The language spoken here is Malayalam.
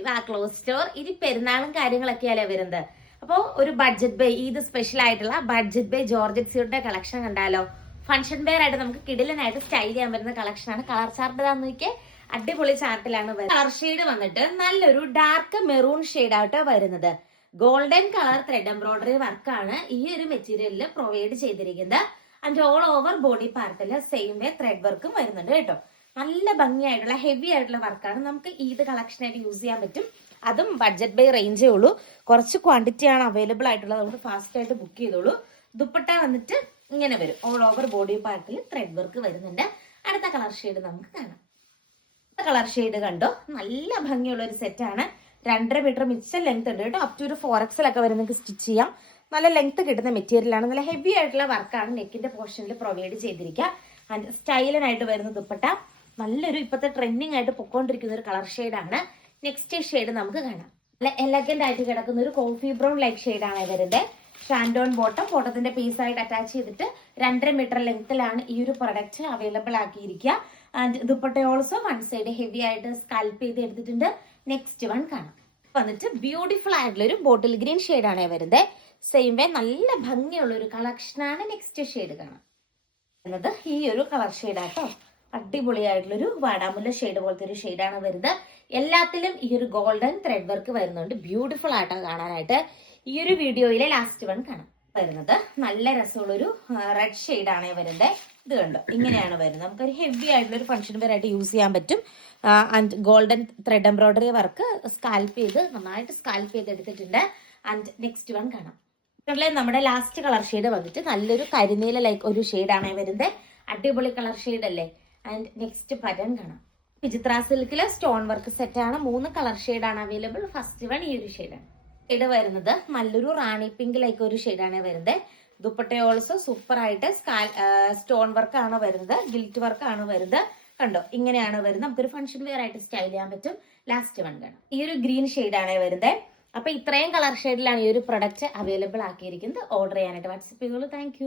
ശിവ ക്ലോസ് സ്റ്റോർ ഇനി പെരുന്നാളും കാര്യങ്ങളൊക്കെയല്ലേ വരുന്നത്? അപ്പോൾ ഒരു ബഡ്ജറ്റ് ബേ ഈദ് സ്പെഷ്യൽ ആയിട്ടുള്ള ബഡ്ജറ്റ് ബേ ജോർജറ്റ് സ്യൂട്ടിന്റെ കളക്ഷൻ കണ്ടാലോ? ഫംഗ്ഷൻ വെയർ ആയിട്ട് നമുക്ക് കിടിലനായിട്ട് സ്റ്റൈൽ ചെയ്യാൻ വരുന്ന പറ്റുന്ന ആണ്. കളർ ചാർട്ട് ഇതാന്ന് നോക്കിയേ. അടിപൊളി ചാർട്ടിലാണ് കളർ ഷെയ്ഡ് വന്നിട്ട് നല്ലൊരു ഡാർക്ക് മെറൂൺ ഷെയ്ഡ് ആയിട്ട് വരുന്നത്. ഗോൾഡൻ കളർ ത്രെഡ് എംബ്രോയിഡറി വർക്കാണ് ഈ ഒരു മെറ്റീരിയലിൽ പ്രൊവൈഡ് ചെയ്തിരിക്കുന്നത്. ആൻഡ് ഓൾ ഓവർ ബോഡി പാർട്ടിൽ സെയിം വേ ത്രെഡ് വർക്കും വരുന്നുണ്ട് കേട്ടോ. നല്ല ഭംഗിയായിട്ടുള്ള ഹെവി ആയിട്ടുള്ള വർക്കാണ് നമുക്ക് ഈദ് കളക്ഷനായിട്ട് യൂസ് ചെയ്യാൻ പറ്റും. അതും ബഡ്ജറ്റ് ബൈ റേഞ്ചേ ഉള്ളൂ. കുറച്ച് ക്വാണ്ടിറ്റി ആണ് അവൈലബിൾ ആയിട്ടുള്ളത്. അതുകൊണ്ട് ഫാസ്റ്റ് ആയിട്ട് ബുക്ക് ചെയ്തോളൂ. ദുപ്പട്ട വന്നിട്ട് ഇങ്ങനെ വരും. ഓൾ ഓവർ ബോഡി പാർട്ടിൽ ത്രെഡ് വർക്ക് വരുന്നുണ്ട്. അടുത്ത കളർ ഷെയ്ഡ് നമുക്ക് കാണാം. കളർ ഷെയ്ഡ് കണ്ടോ? നല്ല ഭംഗിയുള്ള ഒരു സെറ്റാണ് രണ്ടര മീറ്റർ മിച്ച ലെങ്ത് ഉണ്ട് കേട്ടോ. അപ് ടു ഒരു ഫോർ എക്സലൊക്കെ നിങ്ങൾക്ക് സ്റ്റിച്ച് ചെയ്യാം. നല്ല ലെങ്ത് കിട്ടുന്ന മെറ്റീരിയൽ ആണ്. നല്ല ഹെവി ആയിട്ടുള്ള വർക്കാണ് നെക്കിന്റെ പോർഷനിൽ പ്രൊവൈഡ് ചെയ്തിരിക്കുക. ആൻഡ് സ്റ്റൈലനായിട്ട് വരുന്ന ദുപ്പട്ട. നല്ലൊരു ഇപ്പോഴത്തെ ട്രെൻഡിങ് ആയിട്ട് പൊക്കോണ്ടിരിക്കുന്ന ഒരു കളർ ഷെയ്ഡാണ് നെക്സ്റ്റ് ഷെയ്ഡ് നമുക്ക് കാണാം. എലഗന്റ് ആയിട്ട് കിടക്കുന്ന ഒരു കോഫി ബ്രൗൺ ലൈക്ക് ഷെയ്ഡാണ് ഇവരുടെ. ഷാൻഡോൺ ബോട്ടം ബോട്ടത്തിന്റെ പീസ് ആയിട്ട് അറ്റാച്ച് ചെയ്തിട്ട് രണ്ടര മീറ്റർ ലെങ്ത്തിലാണ് ഈ ഒരു product available ആക്കിയിരിക്കുക. And dupatta also one side heavy ആയിട്ട് സ്കൽപ്പ് ചെയ്ത് എടുത്തിട്ടുണ്ട്. നെക്സ്റ്റ് വൺ കാണാം. വന്നിട്ട് ബ്യൂട്ടിഫുൾ ആയിട്ടുള്ള ഒരു ബോട്ടിൽ ഗ്രീൻ ആണ് വരുന്നത് സെയിം വേ നല്ല ഭംഗിയുള്ള ഒരു കളക്ഷനാണ് നെക്സ്റ്റ് ഷെയ്ഡ് കാണാം. എന്നത് ഈ ഒരു കളർ ഷെയ്ഡാട്ടോ അടിപൊളിയായിട്ടുള്ളൊരു വാടാമുല്ല ഷെയ്ഡ് പോലത്തെ ഒരു ഷെയ്ഡാണ് വരുന്നത്. എല്ലാത്തിലും ഈ ഒരു ഗോൾഡൻ ത്രെഡ് വർക്ക് വരുന്നുണ്ട്. ബ്യൂട്ടിഫുൾ ആയിട്ടാണ് കാണാനായിട്ട്. ഈ ഒരു വീഡിയോയിലെ ലാസ്റ്റ് വൺ കാണാം. വരുന്നത്. നല്ല രസമുള്ളൊരു റെഡ് ഷെയ്ഡാണ് വരുന്നത് ഇത് കണ്ടോ? ഇങ്ങനെയാണ് വരുന്നത്. നമുക്കൊരു ഹെവി ആയിട്ടുള്ള ഒരു ഫംഗ്ഷൻ വെയർ ആയിട്ട് യൂസ് ചെയ്യാൻ പറ്റും. And golden thread embroidery work scallop ചെയ്ത് നന്നായിട്ട് സ്കാൽപ്പ് ചെയ്ത് എടുത്തിട്ടുണ്ട്. ആൻഡ് നെക്സ്റ്റ് വൺ കാണാം. നമ്മുടെ ലാസ്റ്റ് കളർ ഷെയ്ഡ് വന്നിട്ട് നല്ലൊരു കരിനീല ലൈക്ക് ഒരു ഷെയ്ഡാണ് വരുന്നത് അടിപൊളി കളർ ഷെയ്ഡ് അല്ലേ? ആൻഡ് നെക്സ്റ്റ് പരം കാണാം. വിചിത്ര സിൽക്കിൽ സ്റ്റോൺ വർക്ക് സെറ്റ് ആണ്. മൂന്ന് കളർ ഷെയ്ഡാണ് അവൈലബിൾ ഫസ്റ്റ് വൺ ഈ ഒരു ഷെയ്ഡാണ് ഷെയ്ഡ് വരുന്നത് നല്ലൊരു റാണി പിങ്ക് ലൈക്ക് ഒരു ഷെയ്ഡാണ് വരുന്നത്. ദുപ്പട്ട ഓൾസോ സൂപ്പർ ആയിട്ട് സ്റ്റോൺ വർക്ക് ആണ് വരുന്നത്. ഗിൽറ്റ് വർക്ക് ആണ് വരുന്നത്. കണ്ടോ? ഇങ്ങനെയാണ് വരുന്നത്. നമുക്കൊരു ഫംഗ്ഷൻ വെയർ ആയിട്ട് സ്റ്റൈൽ ചെയ്യാൻ പറ്റും. ലാസ്റ്റ് വൺ കാണാം. ഈ ഒരു ഗ്രീൻ ആണ് വരുന്നത്. അപ്പൊ ഇത്രയും കളർ ഷെയ്ഡിലാണ് ഈ ഒരു പ്രൊഡക്റ്റ് അവൈലബിൾ ആക്കിയിരിക്കുന്നത്. ഓർഡർ ചെയ്യാനായിട്ട് വാട്സപ്പ് ചെയ്തോളൂ. താങ്ക്